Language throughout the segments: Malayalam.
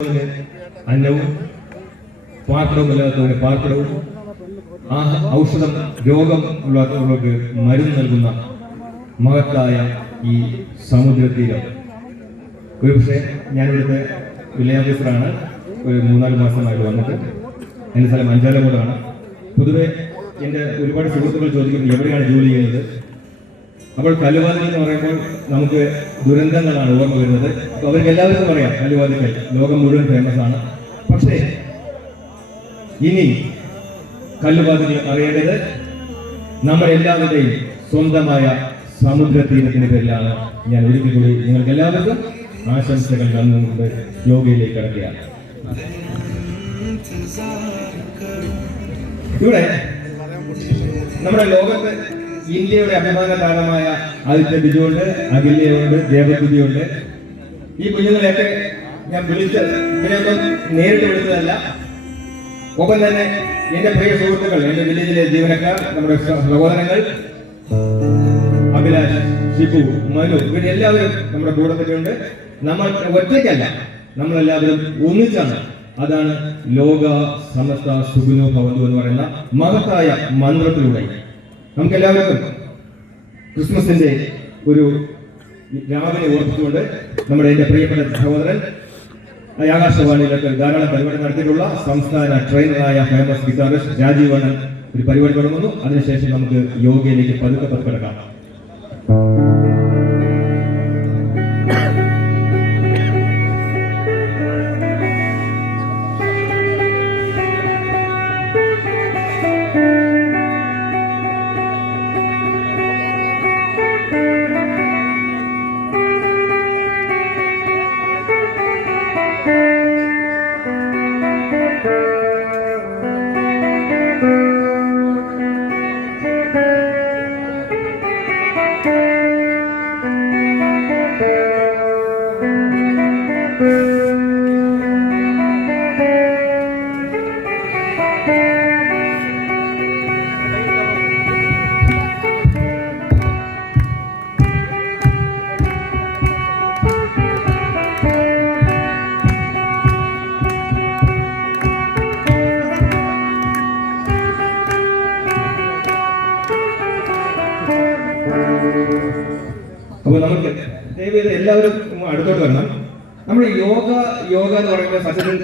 അന്നവും പാർപ്പിടവും ഇല്ലാത്തവന് പാർപ്പിടവും, ആ ഔഷധം രോഗം ഉള്ളവർക്ക് മരുന്ന് നൽകുന്ന മഹത്തായ ഈ സമുദ്രതീരം. ഒരുപക്ഷെ ഞാനിവിടുത്തെ വില്ലേജ് ഓഫീസറാണ്. ഒരു 3-4 മാസമായിട്ട് വന്നിട്ട്. എൻ്റെ സ്ഥലം അഞ്ചാലമൂടാണ്. പൊതുവെ എൻ്റെ ഒരുപാട് സുഹൃത്തുക്കൾ ചോദിക്കുന്നത് എവിടെയാണ് ജോലി ചെയ്യുന്നത്. അപ്പോൾ കല്ലുവാതിൽ എന്ന് പറയുമ്പോൾ നമുക്ക് ദുരന്തങ്ങളാണ് ഓർമ്മ വരുന്നത്. അപ്പോൾ അവർക്ക് എല്ലാവർക്കും അറിയാം കല്ലുവാതിൽ ലോകം മുഴുവൻ ഫേമസ് ആണ്. പക്ഷേ ഇനി കല്ലുവാതിൽ അറിയേണ്ടത് നമ്മളെല്ലാവരുടെയും സ്വന്തമായ സമുദ്ര തീരത്തിന് പേരിലാണ്. ഞാൻ ഒരിക്കൽ കൂടി നിങ്ങൾക്ക് എല്ലാവർക്കും ആശംസകൾ നൽകുന്നുകൊണ്ട് യോഗയിലേക്ക് കടക്കുകയാണ്. ഇവിടെ നമ്മുടെ ലോകത്ത് ഇന്ത്യയുടെ അഭിമാന താരമായ ആദിത്യ ബിജുണ്ട്, അഖിലയുണ്ട്, ദേവകുതിയുണ്ട്. ഈ കുഞ്ഞുങ്ങളെയൊക്കെ ഞാൻ ഇവരെയൊന്നും നേരിട്ട് വിളിച്ചതല്ല. ഒപ്പം തന്നെ എന്റെ പ്രിയ സുഹൃത്തുക്കൾ, എന്റെ വില്ലേജിലെ ജീവനക്കാർ, നമ്മുടെ സഹോദരങ്ങൾ അഭിലാഷ്, ഷിബു, മനു, ഇവരെല്ലാവരും നമ്മുടെ കൂട്ടത്തിലുണ്ട്. നമ്മൾ ഒറ്റയ്ക്കല്ല, നമ്മളെല്ലാവരും ഒന്നിച്ചാണ്. അതാണ് ലോക സമസ്ത സുഖിനോ ഭവന്തു എന്ന് പറയുന്ന മഹത്തായ മന്ത്രത്തിലൂടെ നമുക്കെല്ലാവർക്കും ക്രിസ്മസിന്റെ ഒരു രാവിലെ ഓർത്തുകൊണ്ട് നമ്മുടെ എന്റെ പ്രിയപ്പെട്ട സഹോദരൻ ആകാശവാണിയിലൊക്കെ ധാരാളം പരിപാടി നടത്തിയിട്ടുള്ള സംസ്ഥാന ട്രെയിനറായ ഫേമസ് ഗിറ്റാറിസ്റ്റ് രാജീവണ്ണൻ ഒരു പരിപാടി തുടങ്ങുന്നു. അതിനുശേഷം നമുക്ക് യോഗയിലേക്ക് പതുക്കെ കിടക്കാം. അപ്പോൾ നമുക്ക് ദയവേത് എല്ലാവരും അടുത്തോട്ട് വരണം. നമ്മൾ യോഗ എന്ന് പറയുമ്പോൾ സത്യത്തിൽ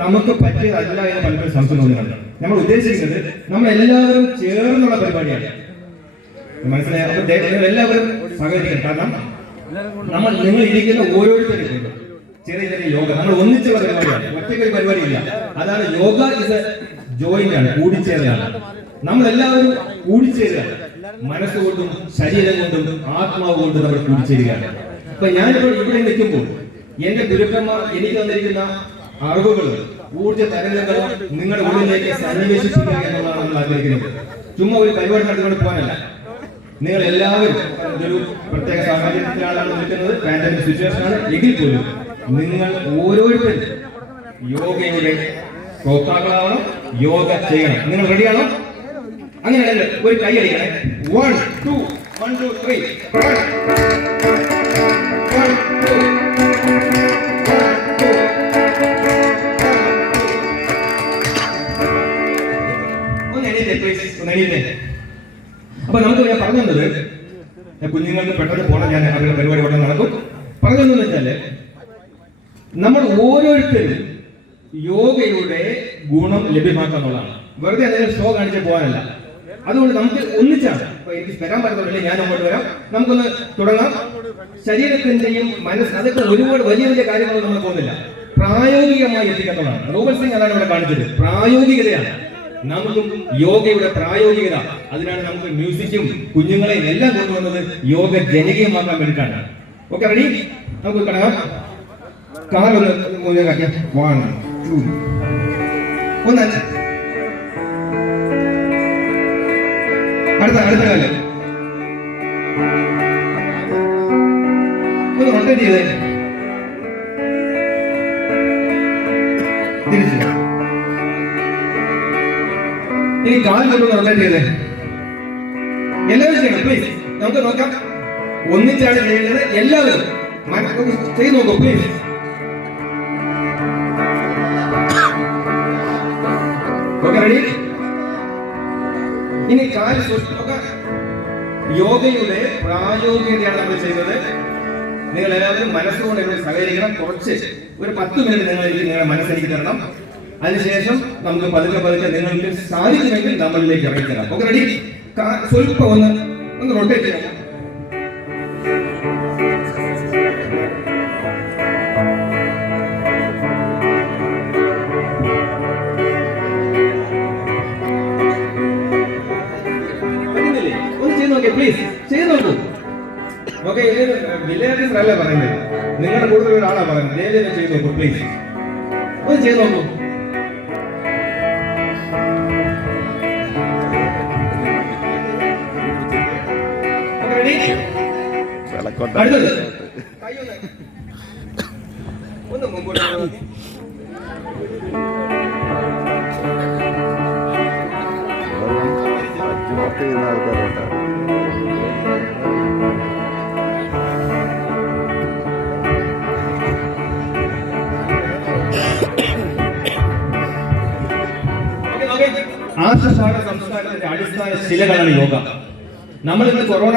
നമുക്ക് പറ്റിയതല്ല എന്ന് പലപ്പോഴും സംശയം തോന്നുന്നുണ്ട്. നമ്മൾ ഉദ്ദേശിക്കുന്നത് നമ്മളെല്ലാവരും ചേർന്നുള്ള പരിപാടിയാണ്. മനസ്സിലായ? അപ്പൊ എല്ലാവരും സഹകരിക്കണം. കാരണം നിങ്ങൾ ഇരിക്കുന്ന ഓരോരുത്തരും ചെറിയ ചെറിയ യോഗ നമ്മൾ ഒന്നിച്ചുള്ള പരിപാടിയാണ്, ഒറ്റയ്ക്കൊരു പരിപാടിയില്ല. അതാണ് യോഗ. ഇത് ജോയിന്റ് ആണ്, കൂടിച്ചേരലാണ്. നമ്മളെല്ലാവരും കൂടിച്ചേരുകയാണ്. മനസ്സുകൊണ്ടും ശരീരം കൊണ്ടും ആത്മാവ് കൊണ്ടും നമ്മൾ കൂടിച്ചേരുകയാണ്. അപ്പൊ ഞാനിപ്പോൾ ഇവിടെ നിൽക്കുമ്പോൾ എന്റെ ഗുരുക്കന്മാർ എനിക്ക് തന്നിരിക്കുന്ന അറിവുകളും ഊർജ്ജ തരംഗങ്ങളും നിങ്ങളുടെ ഉള്ളിലേക്ക് സന്നിവേശിക്കുക എന്നുള്ളതാണ് നമ്മൾ ആഗ്രഹിക്കുന്നത്. ചുമ്മാ ഒരു പരിപാടി നടത്തിക്കൊണ്ട് പോകാനല്ല. നിങ്ങൾ എല്ലാവരും ഒരു പ്രത്യേക സാഹചര്യത്തിലാണ് നിൽക്കുന്നത്, പാൻഡമിക് സിറ്റുവേഷൻ ആണ്. എങ്കിൽ പോലും നിങ്ങൾ ഓരോരുത്തരും യോഗയുടെ ശ്രോതാക്കളാവണം, യോഗ ചെയ്യണം. നിങ്ങൾ റെഡിയാണോ? അങ്ങനെയാണെങ്കിൽ ഒരു കൈ അടിക്കണേ. 1 2 1 2 3 അപ്പൊ നമുക്ക് ഞാൻ പറഞ്ഞു തന്നത്, കുഞ്ഞുങ്ങൾക്ക് പെട്ടെന്ന് പോകണം, ഞാൻ അവരുടെ പരിപാടി ഉടനെ നടക്കും. പറഞ്ഞതെന്ന് വെച്ചാല് നമ്മൾ ഓരോരുത്തരും യോഗയുടെ ഗുണം ലഭ്യമാക്കുക എന്നുള്ളതാണ്. വെറുതെ എന്തെങ്കിലും ഷോ കാണിച്ച് പോകാനല്ല. അതുകൊണ്ട് നമുക്ക് ഒന്നിച്ചാണ്. അപ്പൊ എനിക്ക് വരാൻ പറ്റുന്നില്ല, ഞാൻ അങ്ങോട്ട് വരാം. നമുക്കൊന്ന് തുടങ്ങാം. ശരീരത്തിന്റെയും മനസ്സ്, അതൊക്കെ ഒരുപാട് വലിയ വലിയ കാര്യങ്ങൾ നമ്മൾ പോകുന്നില്ല, പ്രായോഗികമായി എത്തിക്കുന്നതാണ്. റൂബൽ സിംഗ് അതാണ് ഇവിടെ കാണിച്ചത്. പ്രായോഗികതയാണ്. നമുക്കും യോഗയുടെ പ്രായോഗികത. അതിനാണ് നമുക്ക് മ്യൂസിക്കും കുഞ്ഞുങ്ങളെയും എല്ലാം കൊണ്ടുവന്നത് യോഗ ജനകീയമാക്കാൻ വേണ്ടിയിട്ടാണ്. Okay, ready? നമുക്ക് തുടങ്ങാം. കാലൊന്ന് 1 2 ഒന്നല്ല, അടുത്ത കാലം ഒന്ന് റൊട്ടേറ്റ് ചെയ്തേ. തിരിച്ച് ഇനി കാൽ കൊണ്ടൊന്ന് റൊട്ടേറ്റ് ചെയ്തേ. എല്ലാവരും ചെയ്യണം പ്ലീസ്. നമുക്ക് നോക്കാം. ഒന്നിച്ചാണ് ചെയ്യേണ്ടത്. എല്ലാവരും ചെയ്ത് നോക്കൂ പ്ലീസ്. Okay, ready? ഇനി യോഗയുടെ പ്രായോഗികതയാണ് നമ്മൾ ചെയ്യുന്നത്. നിങ്ങൾ എല്ലാവരും മനസ്സുകൊണ്ട് എന്നോട് സഹകരിക്കണം. കുറച്ച് ഒരു 10 മിനിറ്റ് നിങ്ങളുടെ മനസ്സെനിക്ക് തരണം. അതിനുശേഷം നമുക്ക് പതുക്കെ പതുക്കെ നിങ്ങൾക്ക് സാധിക്കുമെങ്കിൽ നമ്മളിലേക്ക് ഇറങ്ങിത്തരാം. Okay, ready? സ്വല്പം ഒന്ന് റൊട്ടേറ്റ് ചെയ്യാം. പ്ലീസ് ചെയ്ത് നോക്കൂ. ഓക്കെ, ഇത് വില്ലേജസ് അല്ല പറയുന്നത്, നിങ്ങളുടെ കൂടുതൽ ഒരാളാ പറയുന്നത്. ദയവേത് ചെയ്ത് നോക്കൂ, പ്ലീസ് ഒന്ന് ചെയ്ത് നോക്കൂ. അടുത്തത് ഒന്ന് മുമ്പോട്ട്. ആൾക്കാരുണ്ട്. ആശാഭാര സംസ്കാരത്തിന്റെ അടിസ്ഥാന ശിലകളാണ് യോഗ. നമ്മൾ ഇന്ന് കൊറോണ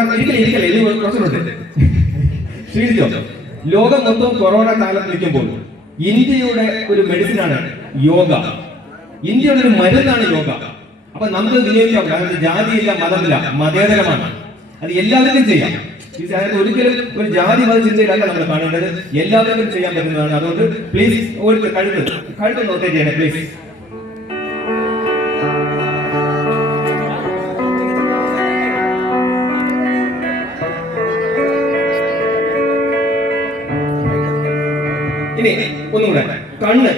കുറച്ചുണ്ട് ശ്രീജിതോ, ലോകം മൊത്തം കൊറോണ കാലത്ത് നിൽക്കുമ്പോൾ ഇന്ത്യയുടെ ഒരു മെഡിസിനാണ് യോഗ. ഇന്ത്യയുടെ ഒരു മരുന്നാണ് യോഗ. അപ്പൊ നമുക്ക് വിനിയോഗിക്കാം. കാരണം ജാതിയില്ല, മതമില്ല, മതേതരമാണ്. അത് എല്ലാവർക്കും ചെയ്യാം. ഒരിക്കലും ഒരു ജാതി മത ചിന്തയിലല്ല നമ്മൾ കാണേണ്ടത്, എല്ലാവർക്കും ചെയ്യാൻ പറ്റുന്നതാണ്. അതുകൊണ്ട് പ്ലീസ് ഒരു കഴുത്ത് നോട്ടേറ്റ് ചെയ്യണേ പ്ലീസ്. ഇനി ഒന്നുകൂടെ കണ്ണ്